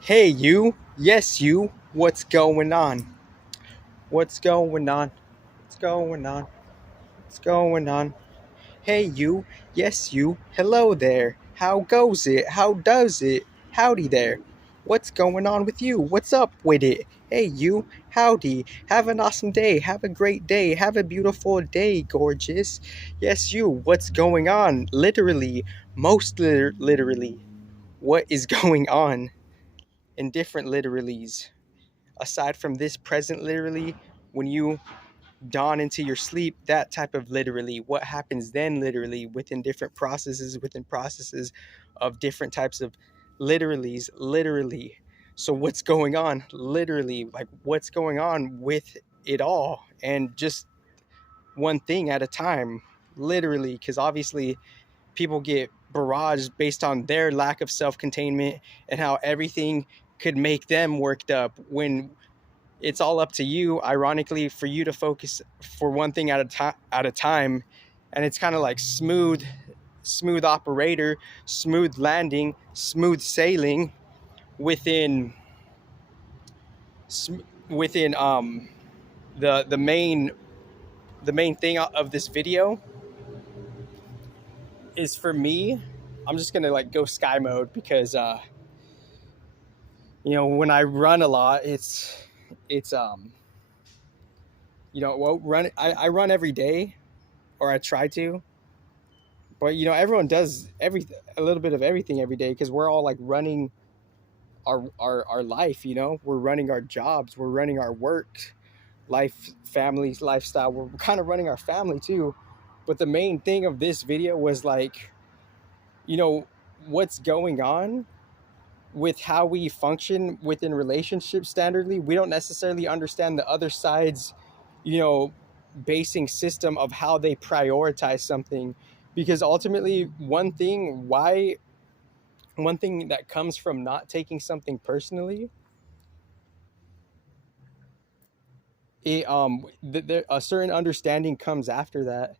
Hey, you. Yes, you. What's going on? What's going on? What's going on? What's going on? Hey, you. Yes, you. Hello there. How goes it? How does it? Howdy there. What's going on with you? What's up with it? Hey, you. Howdy. Have an awesome day. Have a great day. Have a beautiful day, gorgeous. Yes, you. What's going on? Literally. Literally. What is going on in different literalies? Aside from this present literally, when you dawn into your sleep, that type of literally, what happens then literally within processes of different types of literally. So what's going on literally, like what's going on with it all, and just one thing at a time, literally, because obviously people get barraged based on their lack of self-containment and how everything could make them worked up, when it's all up to you, ironically, for you to focus for one thing at a time. And it's kind of like smooth operator, smooth landing, smooth sailing within within the main thing of this video is, for me, I'm just gonna like go sky mode because when I run a lot, it's well, I run every day, or I try to. But everyone does a little bit of everything every day, because we're all like running our life. We're running our jobs, we're running our work life, families, lifestyle. We're kind of running our family too. But the main thing of this video was like, you know what's going on with how we function within relationships standardly. We don't necessarily understand the other side's you know basing system of how they prioritize something, because ultimately one thing that comes from not taking something personally, a certain understanding comes after that.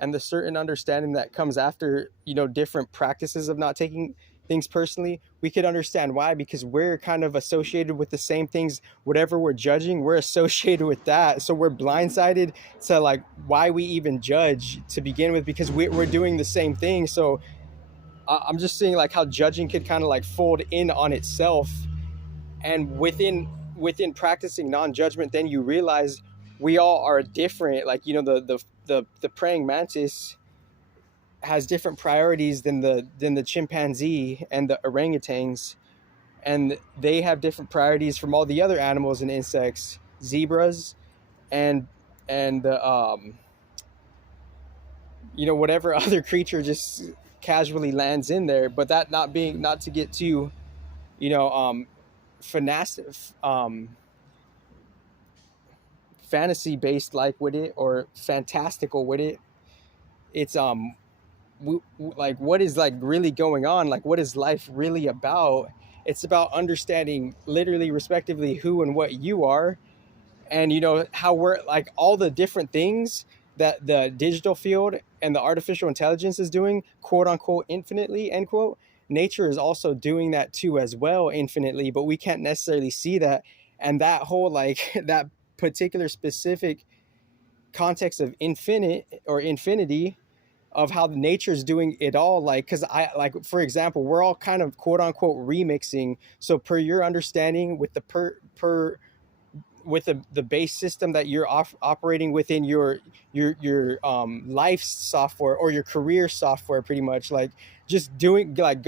And the certain understanding that comes after different practices of not taking things personally, we could understand why, because we're kind of associated with the same things. Whatever we're judging, we're associated with that, so we're blindsided to like why we even judge to begin with, because we're doing the same thing. So I'm just seeing like how judging could kind of like fold in on itself. And within practicing non-judgment, then you realize we all are different. Like the praying mantis has different priorities than the chimpanzee and the orangutans, and they have different priorities from all the other animals and insects, zebras, and the whatever other creature just casually lands in there. But that not to get too you know fantastic, fantasy based like with it, or fantastical with it. It's like, what is like really going on, like what is life really about? It's about understanding, literally, respectively, who and what you are, and how we're like all the different things that the digital field and the artificial intelligence is doing, quote unquote, infinitely, end quote. Nature is also doing that too as well, infinitely, but we can't necessarily see that. And that whole like that particular specific context of infinite or infinity, of how nature is doing it all, like, because I like, for example, we're all kind of quote unquote remixing. So per your understanding, with the per with the base system that you're operating within your life software, or your career software, pretty much, like just doing like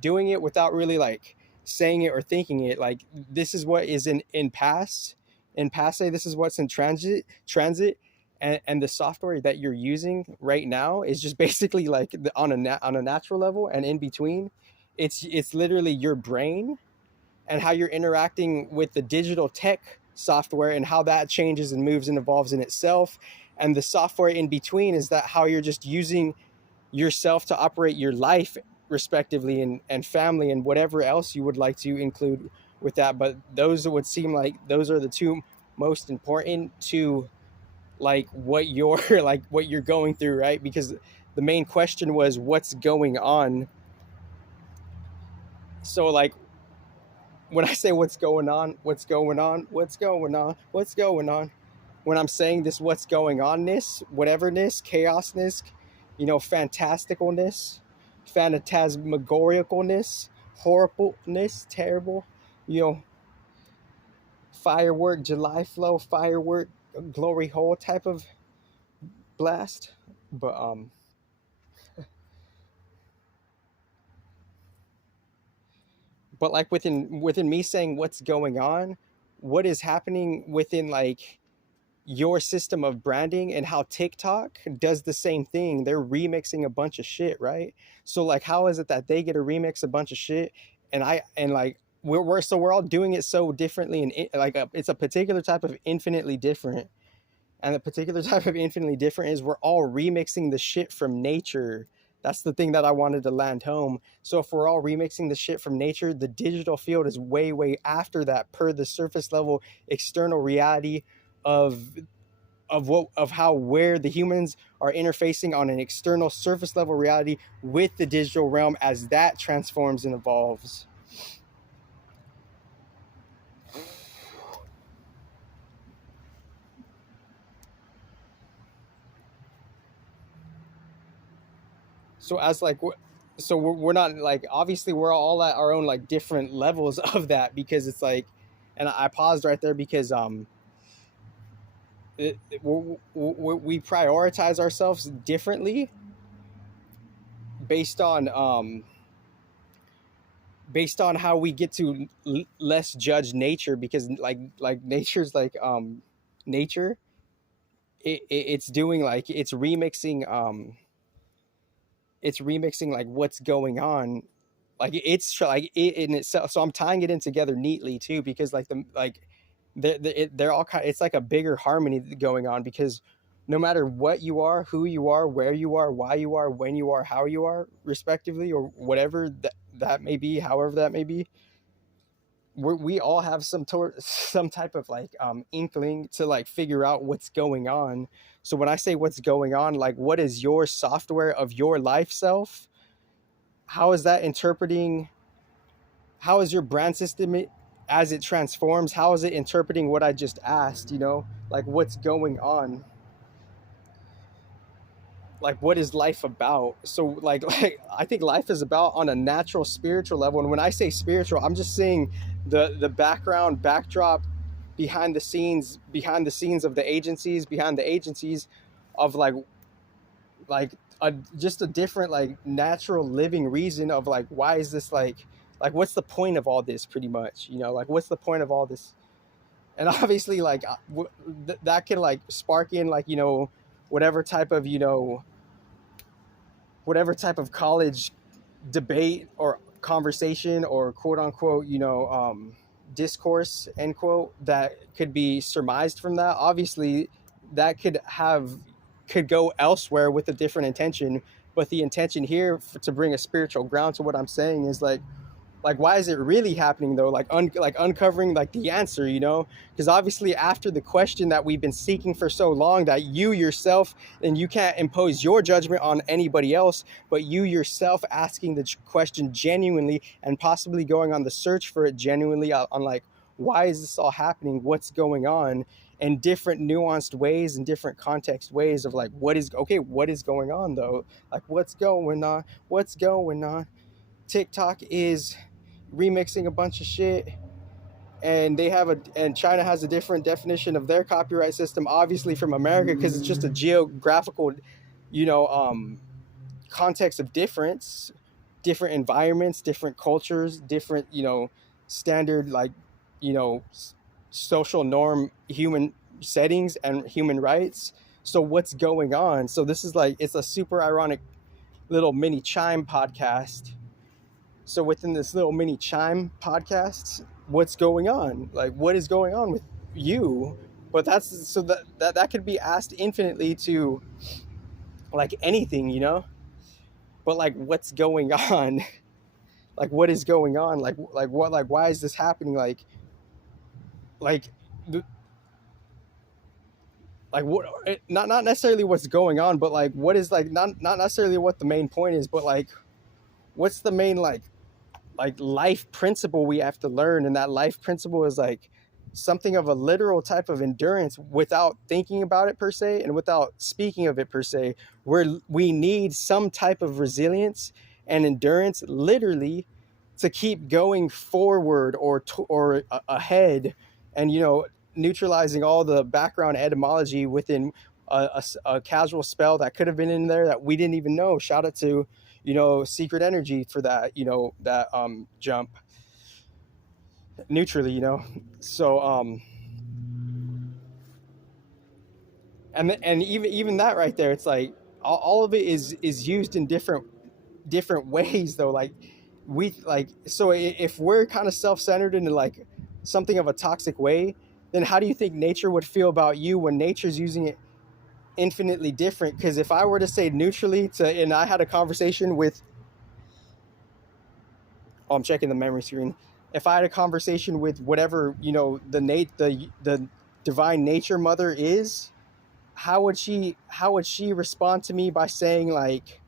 doing it without really like saying it or thinking it. Like, this is what is in passe, this is what's in transit. And the software that you're using right now is just basically like on a natural level, and in between, it's literally your brain and how you're interacting with the digital tech software, and how that changes and moves and evolves in itself. And the software in between is that how you're just using yourself to operate your life, respectively, and family, and whatever else you would like to include with that. But those would seem like those are the two most important to like what you're like what you're going through, right? Because the main question was what's going on. So like, when I say what's going on, what's going on, what's going on, what's going on, when I'm saying this, what's going onness, whateverness, chaosness, fantasticalness, phantasmagoricalness, horribleness, terrible, you know, firework, July flow, firework, glory hole type of blast. But like within me saying what's going on, what is happening within like your system of branding, and how TikTok does the same thing. They're remixing a bunch of shit, right? So like how is it that they get to remix a bunch of shit, and like we're all doing it so differently, and it's a particular type of infinitely different. And the particular type of infinitely different is we're all remixing the shit from nature. That's the thing that I wanted to land home. So if we're all remixing the shit from nature, the digital field is way, way after that, per the surface level external reality of how where the humans are interfacing on an external surface level reality with the digital realm as that transforms and evolves. So as like so we're not like, obviously we're all at our own like different levels of that, because it's like, and I paused right there because we prioritize ourselves differently based on how we get to less judge nature, because like nature's like nature, it's doing like it's remixing like what's going on, like it's like it in itself. So I'm tying it in together neatly too, because like they're all kind, it's like a bigger harmony going on, because no matter what you are, who you are, where you are, why you are, when you are, how you are, respectively, or whatever that may be, however that may be, we all have some type of like inkling to like figure out what's going on. So when I say what's going on, like what is your software of your life self, how is that interpreting, how is your brand system as it transforms, how is it interpreting what I just asked, like what's going on, like what is life about? So like I think life is about on a natural spiritual level, and when I say spiritual, I'm just saying the background backdrop behind the scenes of the agencies, behind the agencies of like just a different like natural living reason of like, why is this like what's the point of all this, pretty much, like what's the point of all this? And obviously like that can like spark in like whatever type of whatever type of college debate or conversation or quote unquote discourse end quote that could be surmised from that. Obviously that could go elsewhere with a different intention, but the intention here to bring a spiritual ground to what I'm saying is like why is it really happening though, like like uncovering like the answer, because obviously after the question that we've been seeking for so long, that you yourself, and you can't impose your judgment on anybody else, but you yourself asking the question genuinely and possibly going on the search for it genuinely on like, why is this all happening, what's going on, in different nuanced ways and different context ways of like, what is going on though, like what's going on, TikTok is remixing a bunch of shit, and China has a different definition of their copyright system, obviously, from America, because it's just a geographical you know context of difference, different environments, different cultures, different standard like you know social norm human settings and human rights. So what's going on? So this is like, it's a super ironic little mini chime podcast. So within this little mini chime podcast, what's going on? Like what is going on with you? But that's so that could be asked infinitely to like anything, But like what's going on? Like what is going on? Like what, like why is this happening? Like the, like what, not necessarily what's going on, but like what is like not necessarily what the main point is, but like what's the main like life principle we have to learn, and that life principle is like something of a literal type of endurance without thinking about it per se and without speaking of it per se, where we need some type of resilience and endurance literally to keep going forward or ahead, and neutralizing all the background etymology within a casual spell that could have been in there that we didn't even know. Shout out to secret energy for that, that jump neutrally, so and even that right there, it's like all of it is used in different ways though. Like we like, so if we're kind of self-centered in like something of a toxic way, then how do you think nature would feel about you when nature's using it infinitely different? Because if I were to say neutrally and I had a conversation with, oh, I'm checking the memory screen. If I had a conversation with whatever, the divine nature mother is, how would she respond to me by saying like,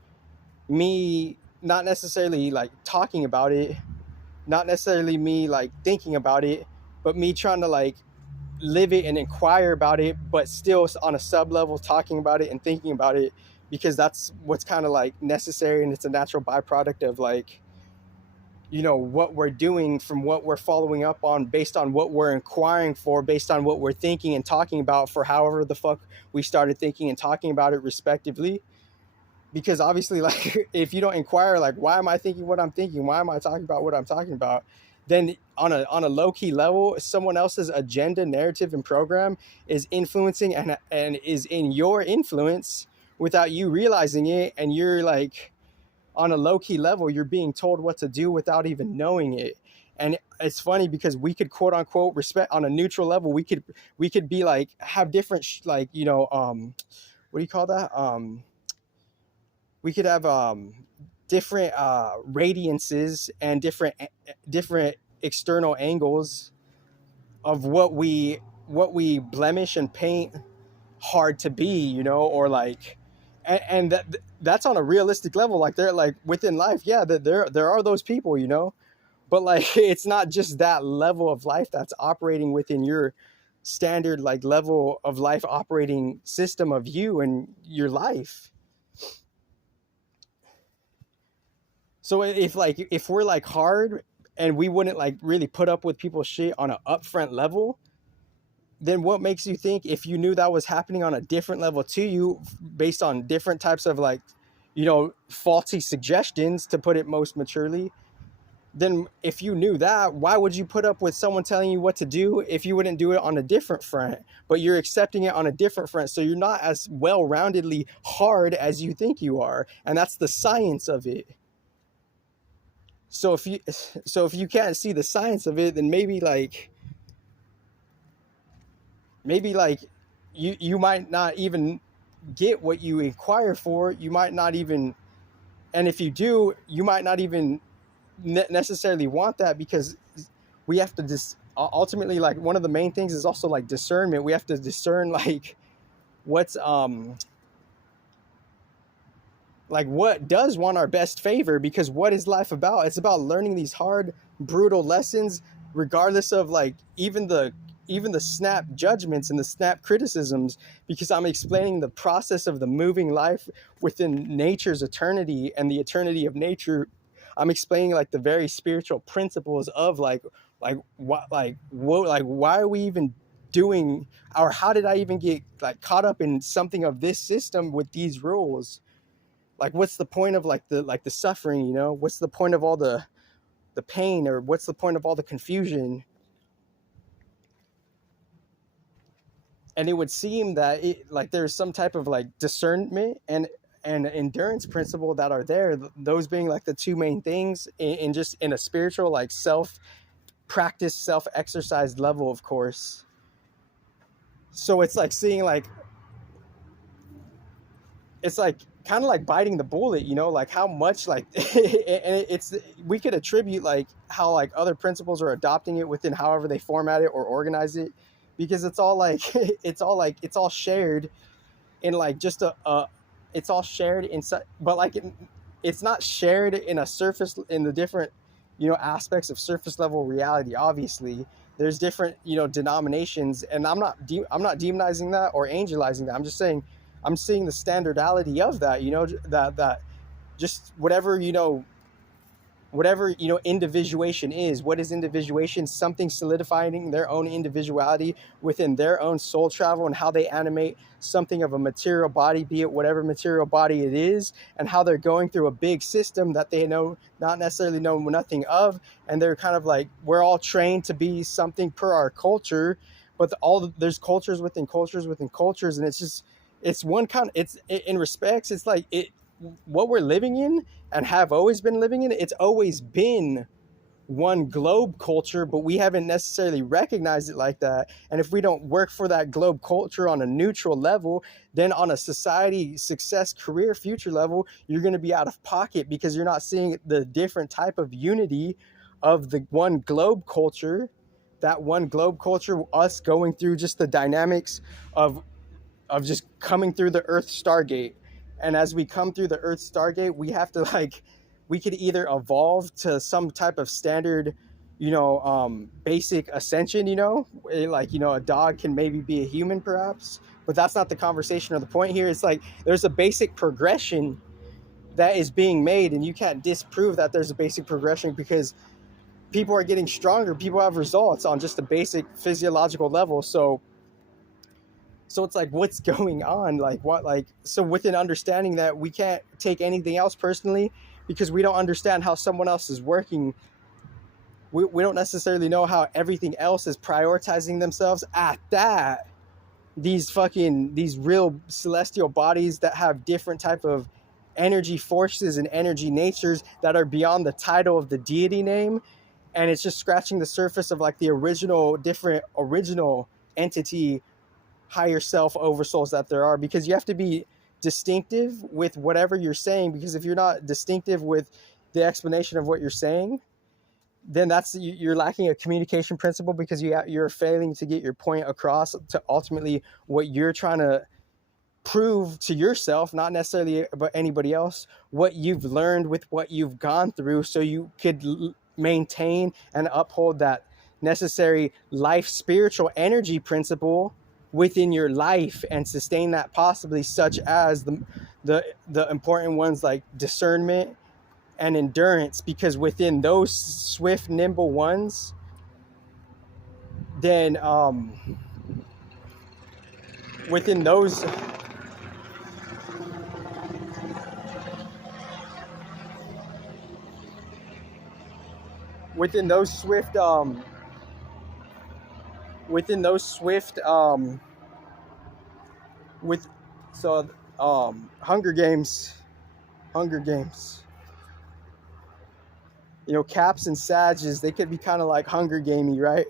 me not necessarily like talking about it, not necessarily me like thinking about it, but me trying to like live it and inquire about it, but still on a sub level talking about it and thinking about it, because that's what's kind of like necessary, and it's a natural byproduct of like what we're doing, from what we're following up on, based on what we're inquiring for, based on what we're thinking and talking about for however the fuck we started thinking and talking about it respectively. Because obviously, like, if you don't inquire, like, why am I thinking what I'm thinking, why am I talking about what I'm talking about, then on a low-key level, someone else's agenda, narrative, and program is influencing and is in your influence without you realizing it. And you're like, on a low-key level, you're being told what to do without even knowing it. And it's funny because we could quote unquote respect on a neutral level. We could be like, have different what do you call that, we could have different radiances and different external angles of what we blemish and paint hard to be, or like, and that's on a realistic level. Like, they're like within life, yeah, there are those people, but like, it's not just that level of life that's operating within your standard like level of life operating system of you and your life. So if we're like hard and we wouldn't like really put up with people's shit on an upfront level, then what makes you think, if you knew that was happening on a different level to you based on different types of like, faulty suggestions, to put it most maturely, then if you knew that, why would you put up with someone telling you what to do if you wouldn't do it on a different front? But you're accepting it on a different front, so you're not as well-roundedly hard as you think you are, and that's the science of it. So if you can't see the science of it, then maybe you might not even get what you inquire for. You might not even, and if you do, you might not even necessarily want that, because we have to ultimately, like, one of the main things is also like discernment. We have to discern like what's like what does want our best favor, because what is life about? It's about learning these hard, brutal lessons, regardless of like even the snap judgments and the snap criticisms, because I'm explaining the process of the moving life within nature's eternity and the eternity of nature. I'm explaining like the very spiritual principles of what why are we even doing, or how did I even get like caught up in something of this system with these rules? Like, what's the point of like the suffering, what's the point of all the pain, or what's the point of all the confusion? And it would seem that there's some type of like discernment and endurance principle that are there, those being like the two main things in just in a spiritual like self practice, self exercise level, of course. So it's like seeing like, it's like kind of like biting the bullet, like how much like and it's, we could attribute like how like other principles are adopting it within however they format it or organize it, because it's all like it's all shared in like just it's all shared inside, but like it's not shared in a surface in the different aspects of surface level reality. Obviously there's different denominations, and I'm not demonizing that or angelizing that. I'm just saying I'm seeing the standardality of that, that just whatever individuation is. What is individuation? Something solidifying their own individuality within their own soul travel, and how they animate something of a material body, be it whatever material body it is, and how they're going through a big system that they know not necessarily know nothing of. And they're kind of like, we're all trained to be something per our culture, but there's cultures within cultures within cultures, and it's one kind of, it's in respects, it's like it what we're living in and have always been living in. It's always been one globe culture, but we haven't necessarily recognized it like that. And if we don't work for that globe culture on a neutral level, then on a society, success, career, future level, you're going to be out of pocket, because you're not seeing the different type of unity of the one globe culture. That one globe culture, us going through just the dynamics of just coming through the Earth Stargate. And as we come through the Earth Stargate, we have to we could either evolve to some type of standard, basic ascension, a dog can maybe be a human perhaps, but that's not the conversation or the point here. It's like there's a basic progression that is being made, and you can't disprove that there's a basic progression, because people are getting stronger. People have results on just a basic physiological level. So it's like, what's going on? So with an understanding that we can't take anything else personally, because we don't understand how someone else is working. We don't necessarily know how everything else is prioritizing themselves at that. These real celestial bodies that have different type of energy forces and energy natures that are beyond the title of the deity name. And it's just scratching the surface of the original entity, higher self, oversouls that there are. Because you have to be distinctive with whatever you're saying, because if you're not distinctive with the explanation of what you're saying, then you're lacking a communication principle, because you're failing to get your point across to ultimately what you're trying to prove to yourself, not necessarily about anybody else, what you've learned with what you've gone through, so you could maintain and uphold that necessary life spiritual energy principle within your life, and sustain that, possibly, such as the important ones like discernment and endurance. Because within those swift, nimble ones, then within those swift with so Hunger Games, Caps and Sages, they could be kind of like Hunger Gamey, right?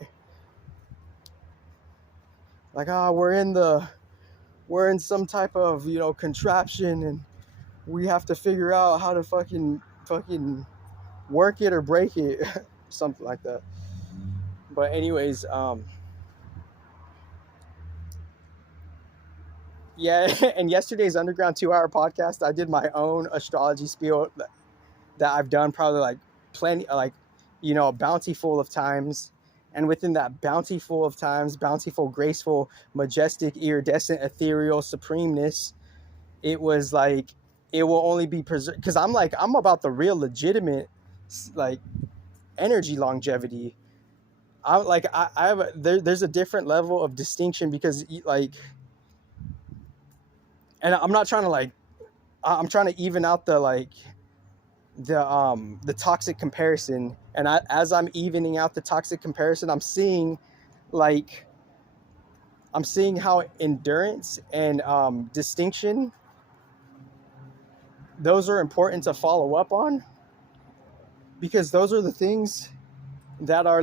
Like, we're in some type of contraption, and we have to figure out how to fucking work it or break it. Something like that. But anyways, yeah. And yesterday's Underground 2-hour podcast, I did my own astrology spiel that I've done probably plenty, a bountiful of times. And within that bountiful of times, bountiful, graceful, majestic, iridescent, ethereal supremeness, it was it will only be preserved, because I'm about the real legitimate energy longevity. I have there's a different level of distinction, because and I'm not trying to I'm trying to even out the toxic comparison. And as I'm evening out the toxic comparison, I'm seeing how endurance and distinction, those are important to follow up on, because those are the things that are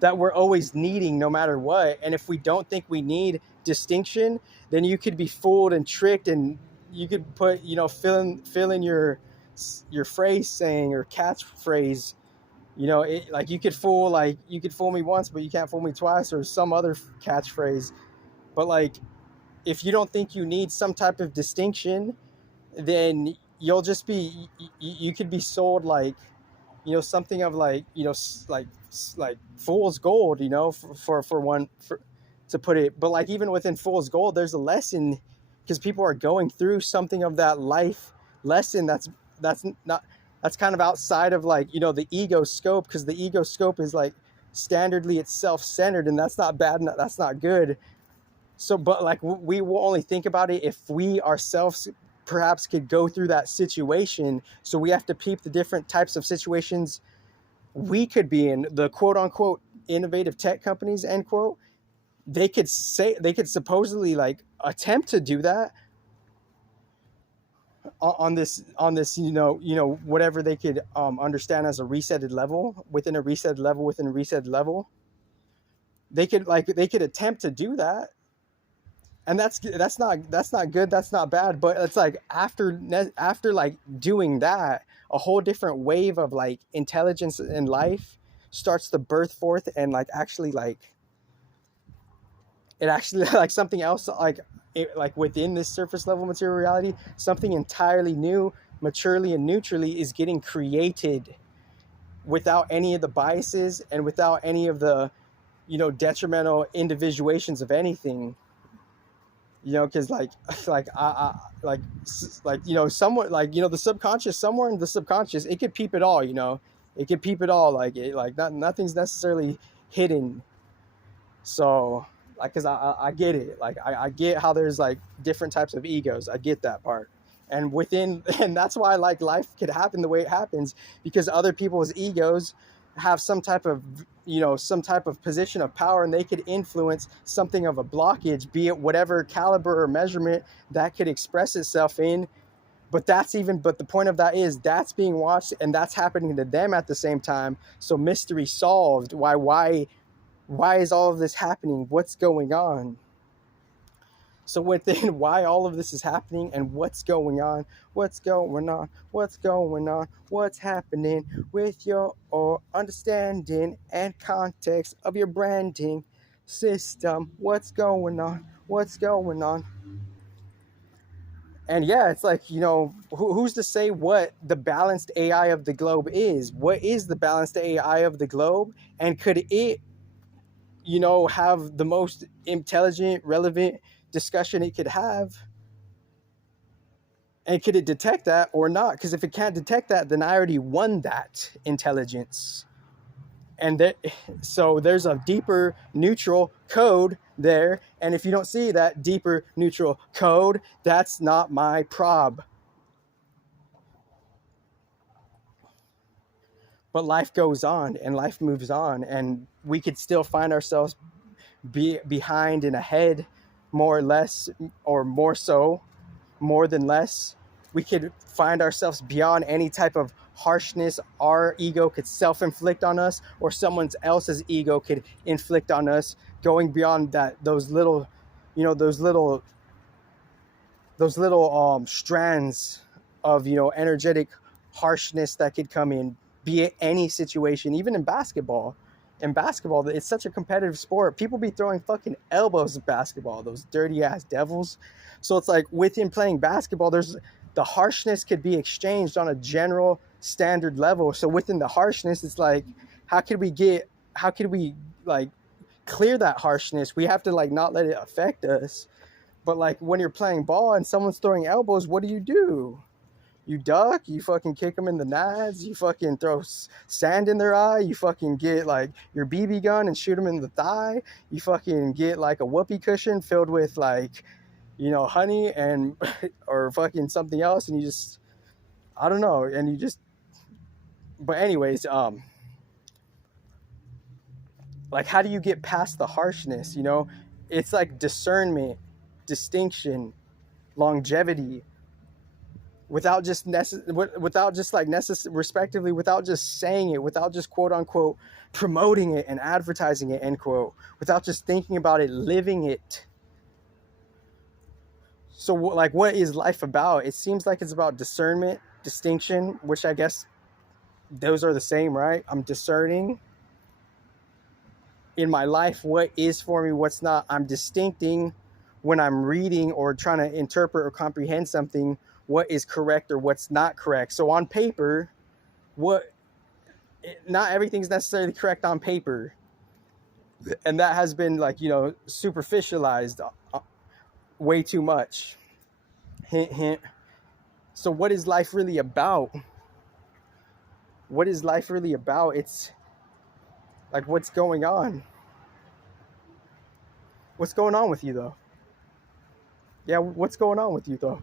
that we're always needing, no matter what. And if we don't think we need distinction, then you could be fooled and tricked, and you could put fill in your phrase saying or catchphrase. You could fool me once, but you can't fool me twice, or some other catchphrase. But if you don't think you need some type of distinction, then you'll just be you could be sold like, something of like, like fool's gold, for one, to put it. But like even within fool's gold, there's a lesson, because people are going through something of that life lesson that's not, that's kind of outside of like, the ego scope, because the ego scope is like standardly it's self-centered, and that's not bad, and that's not good. So, but like we will only think about it if we ourselves perhaps could go through that situation. So we have to peep the different types of situations we could be in. The quote unquote innovative tech companies, end quote, they could supposedly like attempt to do that on this, whatever they could understand as a resetted level within a reset level within a reset level. They could attempt to do that, and that's not good, that's not bad. But it's like after like doing that, a whole different wave of like intelligence in life starts to birth forth, and like actually like it actually like something else, like like within this surface level material reality, something entirely new, maturely and neutrally is getting created, without any of the biases and without any of the detrimental individuations of anything. Because like like somewhat, like the subconscious, somewhere in the subconscious, it could peep it all. It could peep it all, like nothing's necessarily hidden. So like, because I get it, like I get how there's like different types of egos, I get that part. And within and that's why like life could happen the way it happens, because other people's egos have some type of position of power, and they could influence something of a blockage, be it whatever caliber or measurement that could express itself in. But the point of that is that's being watched, and that's happening to them at the same time. So mystery solved. Why is all of this happening? What's going on? So within why all of this is happening and what's going on, what's happening with your understanding and context of your branding system, what's going on. And yeah, it's like, who's to say what the balanced AI of the globe is? What is the balanced AI of the globe? And could it have the most intelligent, relevant discussion it could have? And could it detect that or not? Because if it can't detect that, then I already won that intelligence. And so there's a deeper neutral code there. And if you don't see that deeper neutral code, that's not my prob. But life goes on and life moves on, and we could still find ourselves behind and ahead, more or less, or more so, more than less. We could find ourselves beyond any type of harshness our ego could self-inflict on us, or someone else's ego could inflict on us, going beyond that, those little strands of energetic harshness that could come in, be it any situation, even in basketball. In basketball, it's such a competitive sport. People be throwing fucking elbows at basketball, those dirty ass devils. So it's like within playing basketball, there's the harshness could be exchanged on a general standard level. So within the harshness, it's like, how could we like clear that harshness? We have to like not let it affect us. But like when you're playing ball and someone's throwing elbows, what do? You duck, you fucking kick them in the nads, you fucking throw sand in their eye, you fucking get like your BB gun and shoot them in the thigh, you fucking get like a whoopee cushion filled with like, honey and or fucking something else, and you just, I don't know, and you just, but anyways, like how do you get past the harshness? It's like discernment, distinction, longevity, without just respectively, without just saying it, without just quote unquote promoting it and advertising it, end quote, without just thinking about it, living it. So like, what is life about? It seems like it's about discernment, distinction, which I guess those are the same, right? I'm discerning in my life what is for me, what's not. I'm distincting when I'm reading or trying to interpret or comprehend something, what is correct or what's not correct. So on paper, what not everything's necessarily correct on paper, and that has been like, superficialized way too much. Hint, hint. So what is life really about? What is life really about? It's like, what's going on? What's going on with you though? Yeah, what's going on with you though?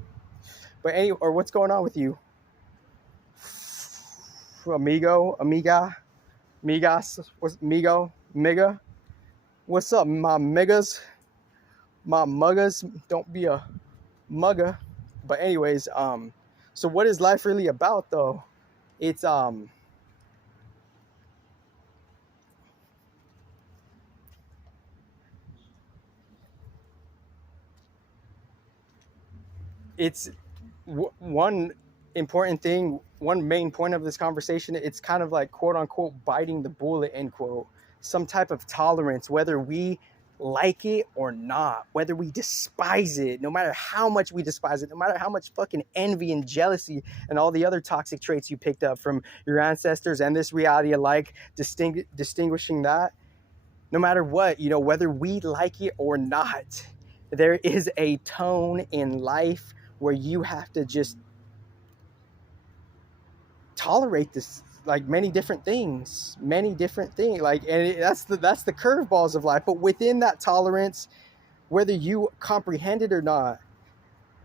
Or what's going on with you? Amigo, amiga, migas, what's migo, miga? What's up, my migas? My muggas? Don't be a mugga. But anyways, so what is life really about though? It's it's one important thing, one main point of this conversation. It's kind of like, quote unquote, biting the bullet, end quote. Some type of tolerance, whether we like it or not, whether we despise it, no matter how much we despise it, no matter how much fucking envy and jealousy and all the other toxic traits you picked up from your ancestors and this reality alike, distinguishing that, no matter what, whether we like it or not, there is a tone in life where you have to just tolerate this, like many different things, like, and that's the curveballs of life. But within that tolerance, whether you comprehend it or not,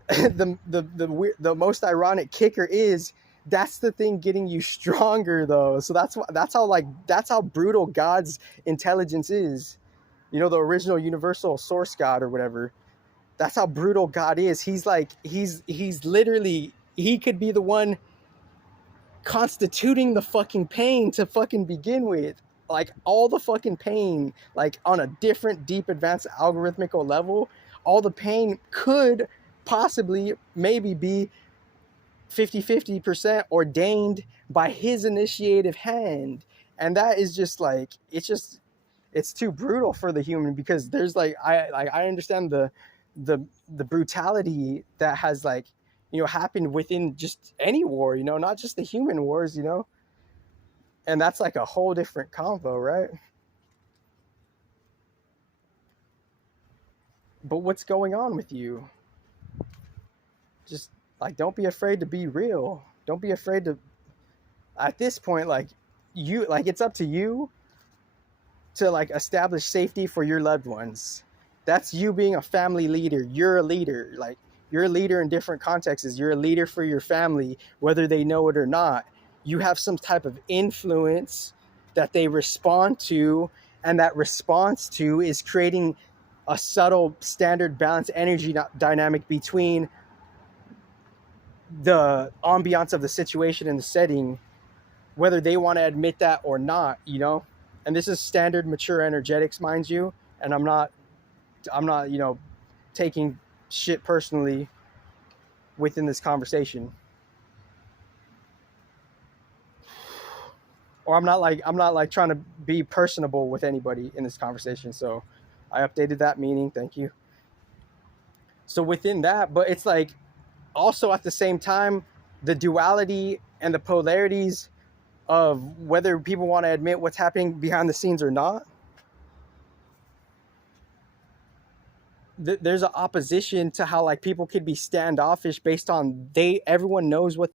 the most ironic kicker is that's the thing getting you stronger though. So that's how brutal God's intelligence is. The original universal source God or whatever. That's how brutal God is. He's literally, he could be the one constituting the fucking pain to fucking begin with. Like all the fucking pain, like on a different, deep, advanced algorithmical level, all the pain could possibly maybe be 50% ordained by his initiative hand. And that is just like, it's too brutal for the human, because there's I understand the brutality that has happened within just any war, not just the human wars, and that's like a whole different convo, right? But what's going on with you? Just don't be afraid to be real. Don't be afraid to, at this point, it's up to you to establish safety for your loved ones. That's you being a family leader. You're a leader. You're a leader in different contexts. You're a leader for your family, whether they know it or not. You have some type of influence that they respond to, and that response to is creating a subtle, standard, balanced energy dynamic between the ambiance of the situation and the setting, whether they want to admit that or not, And this is standard, mature energetics, mind you. And I'm not, taking shit personally within this conversation. Or I'm not trying to be personable with anybody in this conversation. So I updated that meaning. Thank you. So within that, but it's also at the same time, the duality and the polarities of whether people want to admit what's happening behind the scenes or not. There's an opposition to how people could be standoffish based on everyone knows what